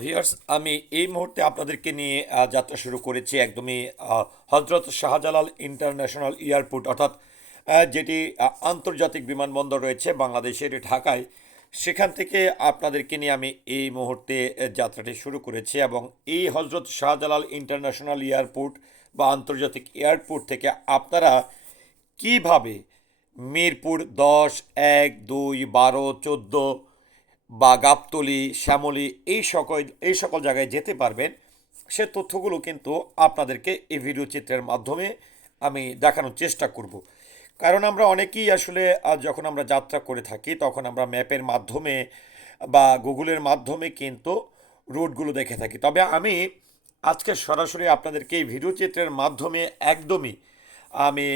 Viewers আমি এই মুহূর্তে আপনাদেরকে নিয়ে যাত্রা শুরু করেছি একদমই হজরত শাহজালাল ইন্টারন্যাশনাল এয়ারপোর্ট, অর্থাৎ যেটি আন্তর্জাতিক বিমানবন্দর রয়েছে বাংলাদেশের ঢাকায়। সেখান থেকে আপনাদেরকে নিয়ে আমি এই মুহূর্তে যাত্রাটি শুরু করেছি এবং এই হজরত শাহজালাল ইন্টারন্যাশনাল এয়ারপোর্ট বা আন্তর্জাতিক এয়ারপোর্ট থেকে আপনারা কীভাবে মিরপুর দশ, এক, দুই, বারো, চোদ্দ বা গাবতলি, শ্যামলী এই সকল এই সকল জায়গায় যেতে পারবেন। সে তথ্যগুলো কিন্তু আপনাদেরকে এই ভিডিও চিত্রের মাধ্যমে আমি দেখানোর চেষ্টা করব। কারণ আমরা অনেকেই আসলে যখন আমরা যাত্রা করে থাকি, তখন আমরা ম্যাপের মাধ্যমে বা গুগলের মাধ্যমে কিন্তু রুটগুলো দেখে থাকি। তবে আমি আজকে সরাসরি আপনাদেরকে এই ভিডিও চিত্রের মাধ্যমে একদমই আমি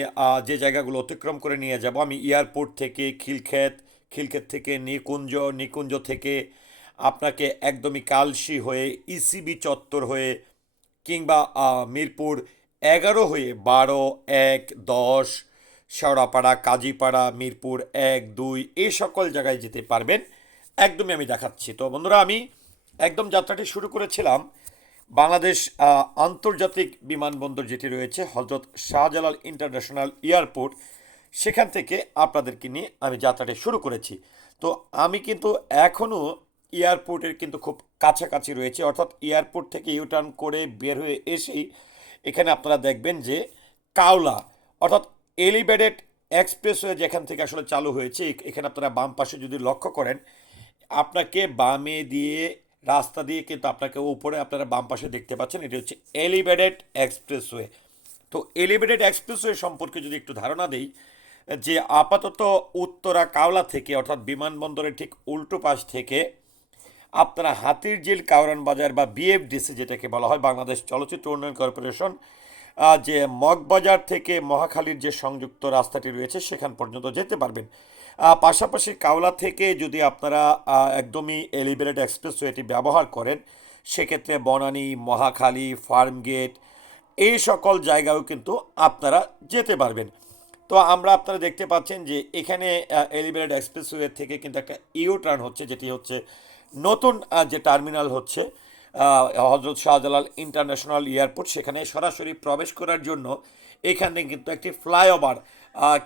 যে জায়গাগুলো অতিক্রম করে নিয়ে যাব, আমি এয়ারপোর্ট থেকে খিলক্ষেত খিলক্ষেত থেকে, নিকুঞ্জ নিকুঞ্জ থেকে আপনাকে একদমই কালশি হয়ে ইসিবি চত্বর হয়ে কিংবা মিরপুর এগারো হয়ে বারো, এক, দশ, শেওড়াপাড়া, কাজীপাড়া, মিরপুর এক, দুই এই সকল জায়গায় যেতে পারবেন। একদমই আমি দেখাচ্ছি। তো বন্ধুরা, আমি একদম যাত্রাটি শুরু করেছিলাম। বাংলাদেশ আন্তর্জাতিক বিমানবন্দর যেটি রয়েছে, হজরত শাহজালাল ইন্টারন্যাশনাল এয়ারপোর্ট সেখান থেকে আপনাদেরকে নিয়ে আমি যাত্রাটি শুরু করেছি। তো আমি কিন্তু এখনও এয়ারপোর্টের কিন্তু খুব কাছাকাছি রয়েছে, অর্থাৎ এয়ারপোর্ট থেকে ইউটার্ন করে বের হয়ে এসেই এখানে আপনারা দেখবেন যে কাওলা, অর্থাৎ এলিভেটেড এক্সপ্রেসওয়ে যেখান থেকে আসলে চালু হয়েছে এখানে আপনারা বাম পাশে যদি লক্ষ্য করেন, আপনাকে বামে দিয়ে রাস্তা দিয়ে কিন্তু আপনাকে উপরে আপনারা বাম পাশে দেখতে পাচ্ছেন, এটি হচ্ছে এলিভেটেড এক্সপ্রেসওয়ে। তো এলিভেটেড এক্সপ্রেসওয়ে সম্পর্কে যদি একটু ধারণা দেই যে আপাতত উত্তরা কাওলা থেকে, অর্থাৎ বিমানবন্দরের ঠিক উল্টো পাশ থেকে আপনারা হাতির ঝিল কাউরান বাজার বা বিএফডিসি যেটাকে বলা হয়, বাংলাদেশ চলচ্চিত্র উন্নয়ন কর্পোরেশন যে মগবাজার থেকে মহাখালীর যে সংযুক্ত রাস্তাটি রয়েছে, সেখান পর্যন্ত যেতে পারবেন। পাশাপাশি কাওলা থেকে যদি আপনারা একদমই এলিভেটেড এক্সপ্রেসওয়েটি ব্যবহার করেন, সেক্ষেত্রে বনানী, মহাখালী, ফার্মগেট, এই সকল জায়গাও কিন্তু আপনারা যেতে পারবেন। তো আমরা আপনারা দেখতে পাচ্ছেন যে এখানে এলিভেটেড এক্সপ্রেসওয়ে থেকে কিন্তু একটা ইউ টার্ন হচ্ছে, যেটি হচ্ছে নতুন যে টার্মিনাল হচ্ছে হজরত শাহজালাল ইন্টারন্যাশনাল এয়ারপোর্ট সেখানে সরাসরি প্রবেশ করার জন্য এখানে কিন্তু একটি ফ্লাইওভার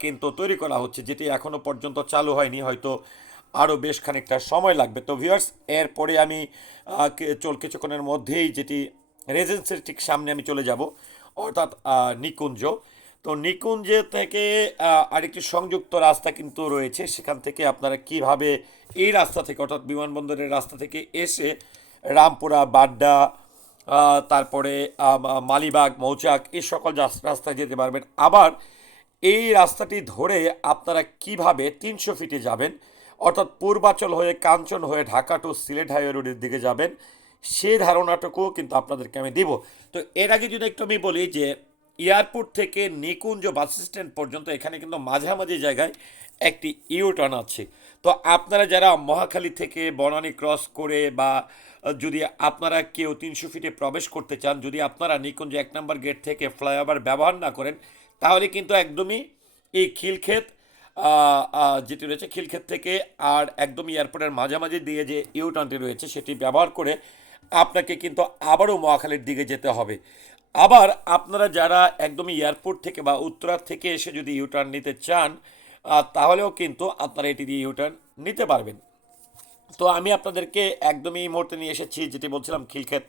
কিন্তু তৈরি করা হচ্ছে, যেটি এখনও পর্যন্ত চালু হয়নি, হয়তো আরও বেশ খানিকটা সময় লাগবে। তো ভিউয়ার্স এরপরে আমি চল, কিছুক্ষণের মধ্যেই যেটি রেজেন্সির ঠিক সামনে আমি চলে যাব, অর্থাৎ নিকুঞ্জ। তো নিকুঞ্জে থেকে আরেকটি সংযুক্ত রাস্তা কিন্তু রয়েছে। সেখান থেকে আপনারা কীভাবে এই রাস্তা থেকে, অর্থাৎ বিমানবন্দরের রাস্তা থেকে এসে রামপুরা, বাড্ডা তারপরে মালিবাগ, মৌচাক এই সকল রাস- রাস্তায় যেতে পারবেন। আবার এই রাস্তাটি ধরে আপনারা কীভাবে তিনশো ফিটে যাবেন, অর্থাৎ পূর্বাচল হয়ে কাঞ্চন হয়ে ঢাকা টু সিলেট হাইওয়ে রোডের দিকে যাবেন, সেই ধারণাটুকুও কিন্তু আপনাদেরকে আমি দিব। তো এর আগে যদি একটু আমি বলি যে এয়ারপোর্ট থেকে নিকুঞ্জ বাস স্ট্যান্ড পর্যন্ত, এখানে কিন্তু মাঝামাঝি জায়গায় একটি ইউ টার্ন আছে। তো আপনারা যারা মহাখালী থেকে বনানী ক্রস করে বা যদি আপনারা কেউ তিনশো ফিটে প্রবেশ করতে চান, যদি আপনারা নিকুঞ্জ এক নম্বর গেট থেকে ফ্লাইওভার ব্যবহার না করেন, তাহলে কিন্তু একদমই এই খিলক্ষেত যেটি রয়েছে খিলক্ষেত থেকে আর একদম এয়ারপোর্টের মাঝামাঝি দিয়ে যে ইউটার্নটি রয়েছে, সেটি ব্যবহার করে আপনাকে কিন্তু আবারও মহাখালীর দিকে যেতে হবে। আবার আপনারা যারা একদমই এয়ারপোর্ট থেকে বা উত্তরার থেকে এসে যদি ইউটার্ন নিতে চান তাহলেও কিন্তু আপনারা এটি দিয়ে ইউটার্ন নিতে পারবেন। তো আমি আপনাদেরকে একদমই এই মুহূর্তে নিয়ে এসেছি, যেটি বলছিলাম খিলক্ষেত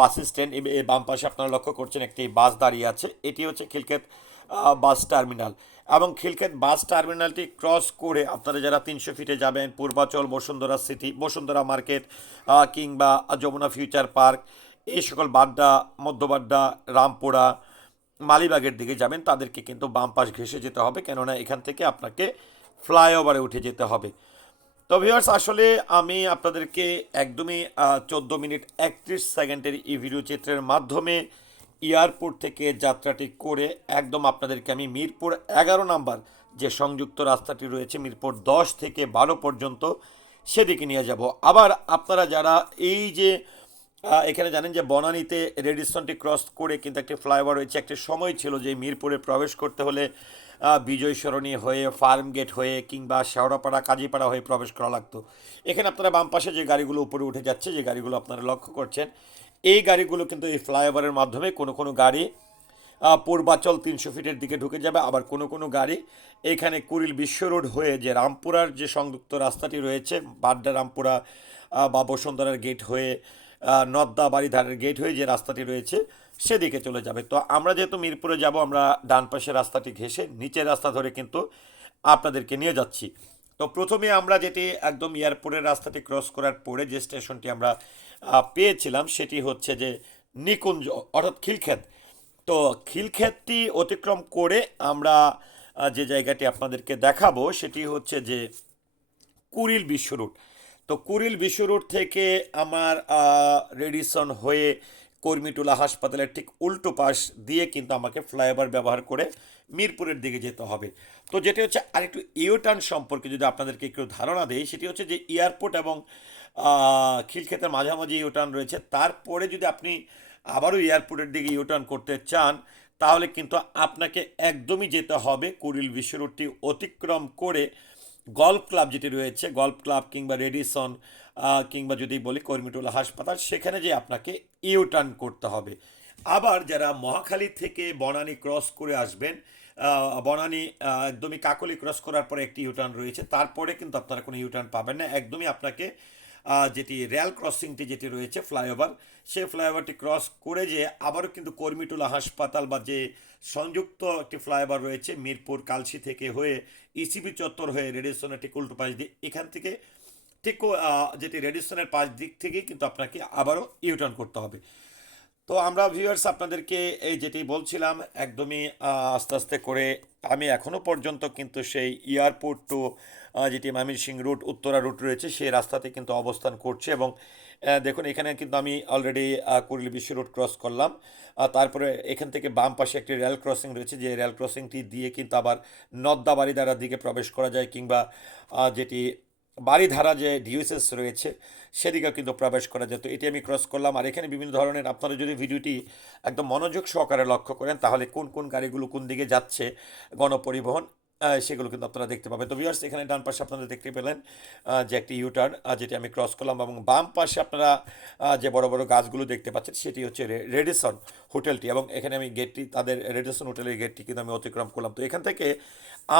বাস স্ট্যান্ড। এই বাম পাশে আপনারা লক্ষ্য করছেন একটি বাস দাঁড়িয়ে আছে। এটি হচ্ছে খিলক্ষেত বাস টার্মিনাল। এবং খিলক্ষেত বাস টার্মিনালটি ক্রস করে আপনারা যারা তিনশো ফিটে যাবেন, পূর্বাচল, বসুন্ধরা সিটি, বসুন্ধরা মার্কেট কিংবা যমুনা ফিউচার পার্ক এই সকল বাড্ডা, মধ্যবাড্ডা, রামপুরা, মালিবাগের দিকে যাবেন, তাদেরকে কিন্তু বাম পাশ ঘেঁষে যেতে হবে, কেননা এখান থেকে আপনাকে ফ্লাইওভারে উঠে যেতে হবে। তো ভিউয়ার্স, আসলে আমি আপনাদেরকে একদমই চোদ্দ মিনিট একত্রিশ সেকেন্ডের এই ভিডিও চিত্রের মাধ্যমে এয়ারপোর্ট থেকে যাত্রাটি করে একদম আপনাদেরকে আমি মিরপুর এগারো নাম্বার যে সংযুক্ত রাস্তাটি রয়েছে, মিরপুর দশ থেকে বারো পর্যন্ত সেদিকে নিয়ে যাব। আবার আপনারা যারা এই যে এখানে জানেন যে বনানীতে রেডিসনটি ক্রস করে কিন্তু একটি ফ্লাইওভার রয়েছে। একটি সময় ছিল যে মিরপুরে প্রবেশ করতে হলে বিজয় সরণি হয়ে, ফার্ম গেট হয়ে কিংবা শেওড়াপাড়া, কাজীপাড়া হয়ে প্রবেশ করা লাগতো। এখানে আপনারা বাম পাশে যে গাড়িগুলো উপরে উঠে যাচ্ছে, যে গাড়িগুলো আপনারা লক্ষ্য করছেন, এই গাড়িগুলো কিন্তু এই ফ্লাইওভারের মাধ্যমে কোনো কোনো গাড়ি পূর্বাচল তিনশো ফিটের দিকে ঢুকে যাবে, আবার কোনো কোনো গাড়ি এখানে কুড়িল বিশ্ব রোড হয়ে যে রামপুরার যে সংযুক্ত রাস্তাটি রয়েছে, বাড্ডা রামপুরা বা বসুন্ধরার গেট হয়ে নদ্দা বাড়িধারের গেট হয়ে যে রাস্তাটি রয়েছে সেদিকে চলে যাবে। তো আমরা যেহেতু মিরপুরে যাব, আমরা ডান পাশে রাস্তাটি ঘেসে নিচের রাস্তা ধরে কিন্তু আপনাদেরকে নিয়ে যাচ্ছি। তো প্রথমে আমরা যেটি একদম এয়ারপোর্টের রাস্তাটি ক্রস করার পরে যে স্টেশনটি আমরা পেয়েছিলাম সেটি হচ্ছে যে নিকুঞ্জ, অর্থাৎ খিলক্ষেত। তো খিলক্ষেতটি অতিক্রম করে আমরা যে জায়গাটি আপনাদেরকে দেখাবো সেটি হচ্ছে যে কুড়িল বিশ্ব রুট তো কুড়িল বিশ্ব রুট থেকে আমার রেডিসন হয়ে কর্মীটুলা হাসপাতালের ঠিক উল্টো পাশ দিয়ে কিন্তু আমাকে ফ্লাইওভার ব্যবহার করে মিরপুরের দিকে যেতে হবে। তো যেটি হচ্ছে আরেকটু ইউটার্ন সম্পর্কে যদি আপনাদেরকে একটু ধারণা দেই, সেটি হচ্ছে যে এয়ারপোর্ট এবং খিলক্ষেতের মাঝামাঝি ইউটার্ন রয়েছে। তারপরে যদি আপনি আবারও এয়ারপোর্টের দিকে ইউটার্ন করতে চান, তাহলে কিন্তু আপনাকে একদমই যেতে হবে কুড়িল বিশ্ব রুটটি অতিক্রম করে গল্ফ ক্লাব যেটি রয়েছে গল্ফ ক্লাব কিংবা রেডিসন কিংবা যদি বলি কর্মীটোলা হাসপাতাল, সেখানে যে আপনাকে ইউ টার্ন করতে হবে। আবার যারা মহাখালী থেকে বনানী ক্রস করে আসবেন বনানি একদমই কাকলি ক্রস করার পরে একটি ইউটার্ন রয়েছে, তারপরে কিন্তু আপনারা কোনো ইউটার্ন পাবেন না, একদমই আপনাকে যেটি রেল ক্রসিংটি যেটি রয়েছে ফ্লাইওভার, সেই ফ্লাইওভারটি ক্রস করে যে আবারও কিন্তু কর্মীটোলা হাসপাতাল বা যে সংযুক্ত একটি ফ্লাইওভার রয়েছে মিরপুর কালসি থেকে হয়ে ইসিবি চত্বর হয়ে রেডিয়েশনের ঠিক উল্টো পাশ দিয়ে এখান থেকে ঠিক যেটি রেডিয়েশনের পাশ দিক থেকেই কিন্তু আপনাকে আবারও ইউটার্ন করতে হবে। তো আমরা ভিউয়ার্স আপনাদেরকে এই যেটি বলছিলাম, একদমই আস্তে আস্তে করে আমি এখনও পর্যন্ত কিন্তু সেই এয়ারপোর্ট টু যেটি ময়মনসিং রুট, উত্তরা রুট রয়েছে, সেই রাস্তাতে কিন্তু অবস্থান করছে এবং দেখুন এখানে কিন্তু আমি অলরেডি কুড়িল বিশ্ব রোড ক্রস করলাম। তারপরে এখান থেকে বাম পাশে একটি রেল ক্রসিং রয়েছে, যে রেল ক্রসিংটি দিয়ে কিন্তু আবার নদ্দাবাড়ি দ্বারা দিকে প্রবেশ করা যায় কিংবা যেটি বাড়িধারা যে ডিউসেস রয়েছে, সেদিকেও কিন্তু প্রবেশ করা যেত। এটি আমি ক্রস করলাম। আর এখানে বিভিন্ন ধরনের আপনারা যদি ভিডিওটি একদম মনোযোগ সহকারে লক্ষ্য করেন, তাহলে কোন কোন গাড়িগুলো কোন দিকে যাচ্ছে, গণপরিবহন সেগুলো কিন্তু আপনারা দেখতে পাবেন। তো ভিউয়ার্স এখানে ডান পাশে আপনারা দেখতে পেলেন যে একটি ইউটার্ন যেটি আমি ক্রস করলাম এবং বাম পাশে আপনারা যে বড় বড় গাছগুলো দেখতে পাচ্ছেন, সেটি হচ্ছে রেডিসন হোটেলটি এবং এখানে আমি গেটটি তাদের রেডিসন হোটেলের গেটটি কিন্তু আমি অতিক্রম করলাম। তো এখান থেকে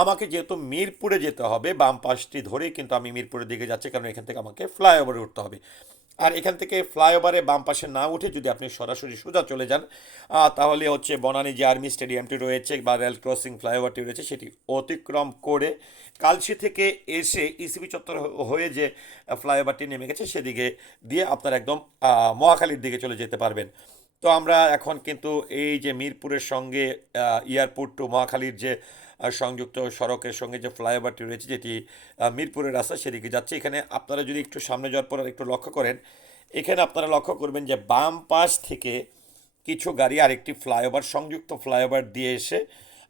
আমাকে যেহেতু মিরপুরে যেতে হবে, বাম পাশটি ধরেই কিন্তু আমি মিরপুরের দিকে যাচ্ছি, কারণ এখান থেকে আমাকে ফ্লাইওভারে উঠতে হবে। আর এখান থেকে ফ্লাইওভারে বাম পাশে না উঠে যদি আপনি সরাসরি সোজা চলে যান তাহলে হচ্ছে বনানী যে আর্মি স্টেডিয়ামটি রয়েছে বা রেল ক্রসিং ফ্লাইওভারটি রয়েছে সেটি অতিক্রম করে কালসি থেকে এসে ইসিবি চত্বর হয়ে যে ফ্লাইওভারটি নেমে গেছে সেদিকে দিয়ে আপনার একদম মহাখালীর দিকে চলে যেতে পারবেন। তো আমরা এখন কিন্তু এই যে মিরপুরের সঙ্গে এয়ারপোর্ট টু মহাখালীর যে সংযুক্ত সড়কের সঙ্গে যে ফ্লাইওভারটি রয়েছে, যেটি মিরপুরের রাস্তা সেদিকে যাচ্ছে। এখানে আপনারা যদি একটু সামনে যাওয়ার পর একটু লক্ষ্য করেন, এখানে আপনারা লক্ষ্য করবেন যে বাম পাশ থেকে কিছু গাড়ি আরেকটি ফ্লাইওভার, সংযুক্ত ফ্লাইওভার দিয়ে এসে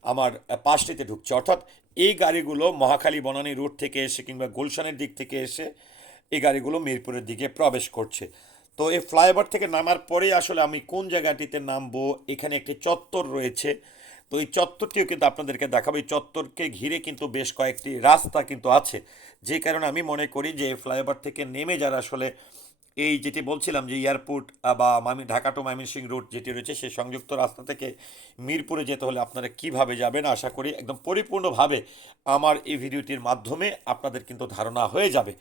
আমার পাশটিতে ঢুকছে। অর্থাৎ এই গাড়িগুলো মহাখালী বনানী রোড থেকে এসে কিংবা গুলশানের দিক থেকে এসে এই গাড়িগুলো মিরপুরের দিকে প্রবেশ করছে। তো এই ফ্লাইওভার থেকে নামার পরেই আসলে আমি কোন জায়গাটিতে নামবো, এখানে একটি চত্বর রয়েছে। তো এই চত্বরটিও কিন্তু আপনাদেরকে দেখাবো। এই চত্বরকে ঘিরে কিন্তু বেশ কয়েকটি রাস্তা কিন্তু আছে। যে কারণে আমি মনে করি যে ফ্লাইওভার থেকে নেমে যারা আসলে এই যেটি বলছিলাম যে এয়ারপোর্ট বা মামি, ঢাকা টু ময়মনসিংহ রুট যেটি রয়েছে সেই সংযুক্ত রাস্তা থেকে মিরপুরে যেতে হলে আপনারা কীভাবে যাবেন আশা করি একদম পরিপূর্ণভাবে আমার এই ভিডিওটির মাধ্যমে আপনাদের কিন্তু ধারণা হয়ে যাবে।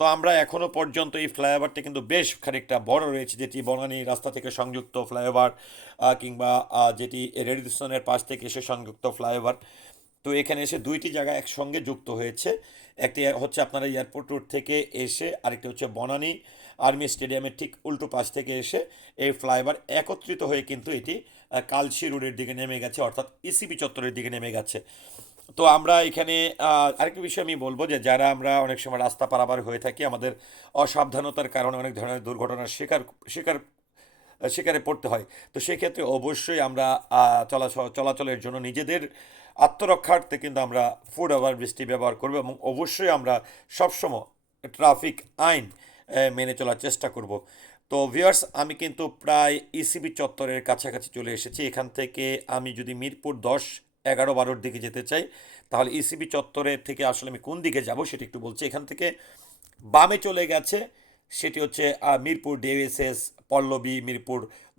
তো আমরা এখনও পর্যন্ত এই ফ্লাইওভারটা কিন্তু বেশ খানিকটা বড় রয়েছে, যেটি বনানী রাস্তা থেকে সংযুক্ত ফ্লাইওভার কিংবা যেটি রেডিসনের পাশ থেকে এসে সংযুক্ত ফ্লাইওভার। তো এখানে এসে দুইটি জায়গা একসঙ্গে যুক্ত হয়েছে। একটি হচ্ছে আপনারা এয়ারপোর্ট রোড থেকে এসে, আরেকটি হচ্ছে বনানী আর্মি স্টেডিয়ামের ঠিক উল্টো পাশ থেকে এসে এই ফ্লাইওভার একত্রিত হয়ে কিন্তু এটি কালশি রোডের দিকে নেমে গেছে, অর্থাৎ ইসিবি চত্বরের দিকে নেমে গেছে। তো আমরা এখানে আরেকটি বিষয় আমি বলব যে যারা আমরা অনেক সময় রাস্তা পারাবার হয়ে থাকি, আমাদের অসাবধানতার কারণে অনেক ধরনের দুর্ঘটনার শিকার শিকার, শিকারে পড়তে হয়। তো সেক্ষেত্রে অবশ্যই আমরা চলাচল চলাচলের জন্য নিজেদের আত্মরক্ষার্থে কিন্তু আমরা ফুড ওভার বৃষ্টি ব্যবহার করব এবং অবশ্যই আমরা সবসময় ট্রাফিক আইন মেনে চলার চেষ্টা করব। তো ভিউয়ার্স আমি কিন্তু প্রায় ইসিবি চত্বরের কাছাকাছি চলে এসেছি। এখান থেকে আমি যদি মিরপুর দশ এগারো বারোর দিকে যেতে চাই, তাহলে ইসিবি চত্বরের থেকে আসলে আমি কোন দিকে যাব সেটি একটু বলছি। এখান থেকে বামে চলে গেছে, সেটি হচ্ছে মিরপুর ডিএসএস পল্লবী, মিরপুর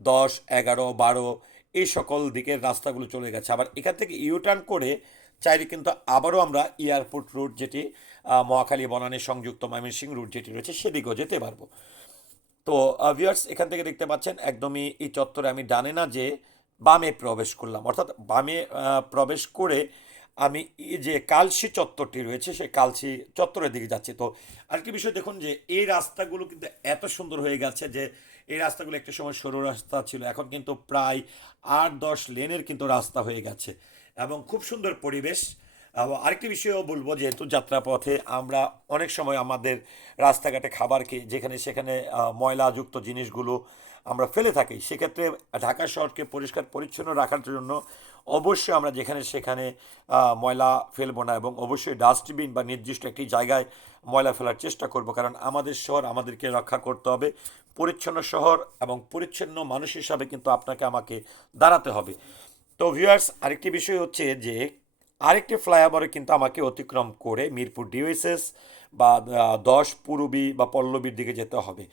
দশ এগারো বারো এই সকল দিকের রাস্তাগুলো চলে গেছে। আবার এখান থেকে ইউটার্ন করে চাইলে কিন্তু আবারও আমরা এয়ারপোর্ট রুট যেটি মহাখালী বনানী সংযুক্ত ময়মনসিংহ রুট যেটি রয়েছে সেদিকেও যেতে পারব। তো ভিউয়ার্স এখান থেকে দেখতে পাচ্ছেন, একদমই এই চত্বরে আমি ডানে না যে বামে প্রবেশ করলাম। অর্থাৎ বামে প্রবেশ করে আমি যে কালসি চত্বরটি রয়েছে, সেই কালসি চত্বরের দিকে যাচ্ছি। তো আরেকটি বিষয় দেখুন যে, এই রাস্তাগুলো কিন্তু এত সুন্দর হয়ে গেছে যে, এই রাস্তাগুলো একটা সময় সরু রাস্তা ছিল, এখন কিন্তু প্রায় আট দশ লেনের কিন্তু রাস্তা হয়ে গেছে এবং খুব সুন্দর পরিবেশ। আরেকটি বিষয়ও বলব যেহেতু যাত্রাপথে আমরা অনেক সময় আমাদের রাস্তাঘাটে খাবার খেয়ে যেখানে সেখানে ময়লাযুক্ত জিনিসগুলো আমরা ফেলে থাকি, সেক্ষেত্রে ঢাকা শহরকে পরিষ্কার, পরিচ্ছন্ন রাখার জন্য অবশ্যই আমরা যেখানে সেখানে ময়লা ফেলব না এবং অবশ্যই ডাস্টবিন বা নির্দিষ্ট একটি জায়গায় ময়লা ফেলার চেষ্টা করব। কারণ আমাদের শহর আমাদেরকে রক্ষা করতে হবে। পরিচ্ছন্ন শহর এবং পরিচ্ছন্ন মানুষ হিসাবে কিন্তু আপনাকে আমাকে দাঁড়াতে হবে। তো ভিউয়ার্স আরেকটি বিষয় হচ্ছে যে, আরেকটি ফ্লাইওভারে কিন্তু আমাকে অতিক্রম করে মিরপুর ডিওএসএস বা দশ পূরবী বা পল্লবীর দিকে যেতে হবে।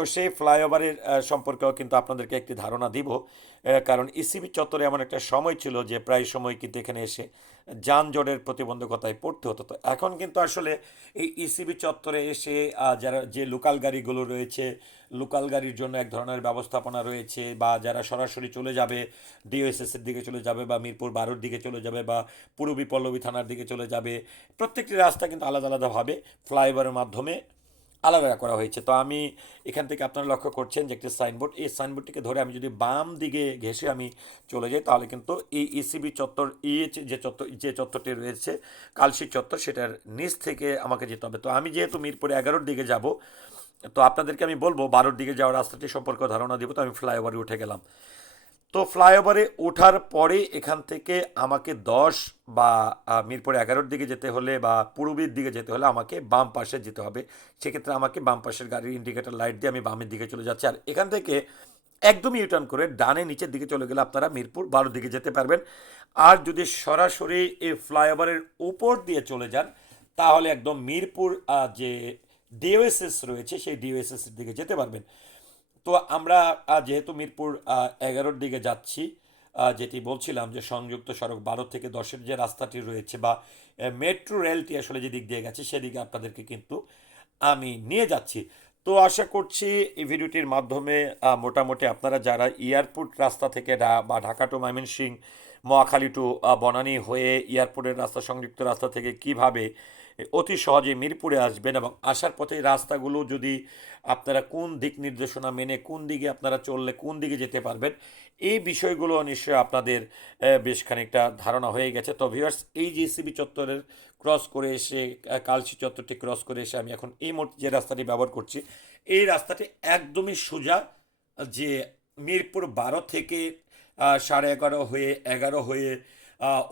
তো সেই ফ্লাইওভারের সম্পর্কেও কিন্তু আপনাদেরকে একটি ধারণা দিব। কারণ ইসিবি চত্বরে এমন একটা সময় ছিল যে প্রায় সময় কিন্তু এখানে এসে যানজটের প্রতিবন্ধকতায় পড়তে হতো। তো এখন কিন্তু আসলে এই ইসিবি চত্বরে এসে যারা যে লোকাল গাড়িগুলো রয়েছে লোকাল গাড়ির জন্য এক ধরনের ব্যবস্থাপনা রয়েছে বা যারা সরাসরি চলে যাবে ডিওএসএস এর দিকে চলে যাবে বা মিরপুর বারোর দিকে চলে যাবে বা পূর্বী পল্লবী থানার দিকে চলে যাবে, প্রত্যেকটি রাস্তা কিন্তু আলাদা আলাদাভাবে ফ্লাইওভারের মাধ্যমে আলাদা করা হয়েছে। তো আমি এখান থেকে আপনারা লক্ষ্য করছেন যে একটি সাইনবোর্ড, এই সাইনবোর্ডটিকে ধরে আমি যদি বাম দিকে ঘেসে আমি চলে যাই, তাহলে কিন্তু এই ইসিবি চত্বর ইএচ যে চত্বর, যে চত্বরটি রয়েছে কালশি চত্বর, সেটার নিচ থেকে আমাকে যেতে হবে। তো আমি যেহেতু মিরপুরে এগারোর দিকে যাব, তো আপনাদেরকে আমি বলব, বারোর দিকে যাওয়ার রাস্তাটি সম্পর্কে ধারণা দিব, তো আমি ফ্লাইওভারে উঠে গেলাম। তো ফ্লাইওভারে ওঠার পরে এখান থেকে আমাকে দশ বা মিরপুর এগারোর দিকে যেতে হলে বা পূর্বের দিকে যেতে হলে আমাকে বাম পাশে যেতে হবে। সেক্ষেত্রে আমাকে বাম পাশের গাড়ির ইন্ডিকেটার লাইট দিয়ে আমি বামের দিকে চলে যাচ্ছি। আর এখান থেকে একদমই ইউটার্ন করে ডানে নিচের দিকে চলে গেলে আপনারা মিরপুর বারোর দিকে যেতে পারবেন। আর যদি সরাসরি এই ফ্লাইওভারের উপর দিয়ে চলে যান, তাহলে একদম মিরপুর যে ডিওএসএস রয়েছে, সেই ডিওএসএস এর দিকে যেতে পারবেন। তো আমরা যেহেতু মিরপুর এগারোর দিকে যাচ্ছি যেটি বলছিলাম যে সংযুক্ত সড়ক বারো থেকে দশের যে রাস্তাটি রয়েছে বা মেট্রো রেলটি আসলে যে দিক দিয়ে গেছে সেদিকে আপনাদেরকে কিন্তু আমি নিয়ে যাচ্ছি। তো আশা করছি এই ভিডিওটির মাধ্যমে মোটামুটি আপনারা যারা এয়ারপোর্ট রাস্তা থেকে বা ঢাকা টু ময়মনসিংহ, মহাখালী টু বনানী হয়ে এয়ারপোর্টের রাস্তা, সংযুক্ত রাস্তা থেকে কীভাবে অতি সহজে মিরপুরে আসবেন এবং আসার পথে রাস্তাগুলো যদি আপনারা কোন দিক নির্দেশনা মেনে কোন দিকে আপনারা চললে কোন দিকে যেতে পারবেন, এই বিষয়গুলো নিশ্চয়ই আপনাদের বেশ খানিকটা ধারণা হয়ে গেছে। তো ভিউয়ার্স এই যে সিবি চত্বরের ক্রস করে এসে কালসি চত্বরটি ক্রস করে এসে আমি এখন এই মুহূর্তে যে রাস্তাটি ব্যবহার করছি, এই রাস্তাটি একদমই সোজা যে মিরপুর বারো থেকে সাড়ে এগারো হয়ে এগারো হয়ে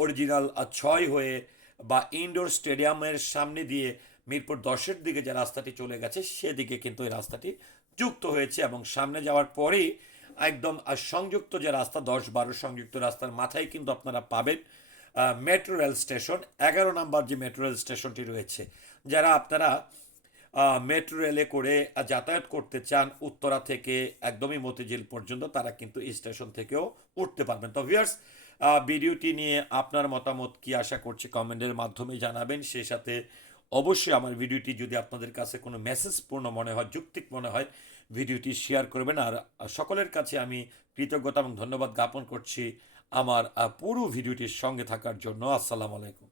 অরিজিনাল ছয় হয়ে বা ইনডোর স্টেডিয়ামের সামনে দিয়ে মিরপুর দশের দিকে যে রাস্তাটি চলে গেছে, সেদিকে কিন্তু এই রাস্তাটি যুক্ত হয়েছে এবং সামনে যাওয়ার পরেই একদম সংযুক্ত যে রাস্তা, দশ বারো সংযুক্ত রাস্তার মাথায় কিন্তু আপনারা পাবেন মেট্রো রেল স্টেশন এগারো নম্বর যে মেট্রো রেল স্টেশনটি রয়েছে, যারা আপনারা মেট্রো রেলে করে যাতায়াত করতে চান উত্তরা থেকে একদমই মতিঝিল পর্যন্ত, তারা কিন্তু এই স্টেশন থেকেও উঠতে পারবেন। তো ভিউয়ার্স ভিডিওটি নিয়ে আপনার মতামত কি আশা করছে কমেন্টের মাধ্যমে জানাবেন। সেই সাথে অবশ্যই আমার ভিডিওটি যদি আপনাদের কাছে কোনো মেসেজপূর্ণ মনে হয়, যুক্তিক মনে হয়, ভিডিওটি শেয়ার করবেন। আর সকলের কাছে আমি কৃতজ্ঞতা এবং ধন্যবাদ জ্ঞাপন করছি আমার পুরো ভিডিওটির সঙ্গে থাকার জন্য। আসসালামু আলাইকুম।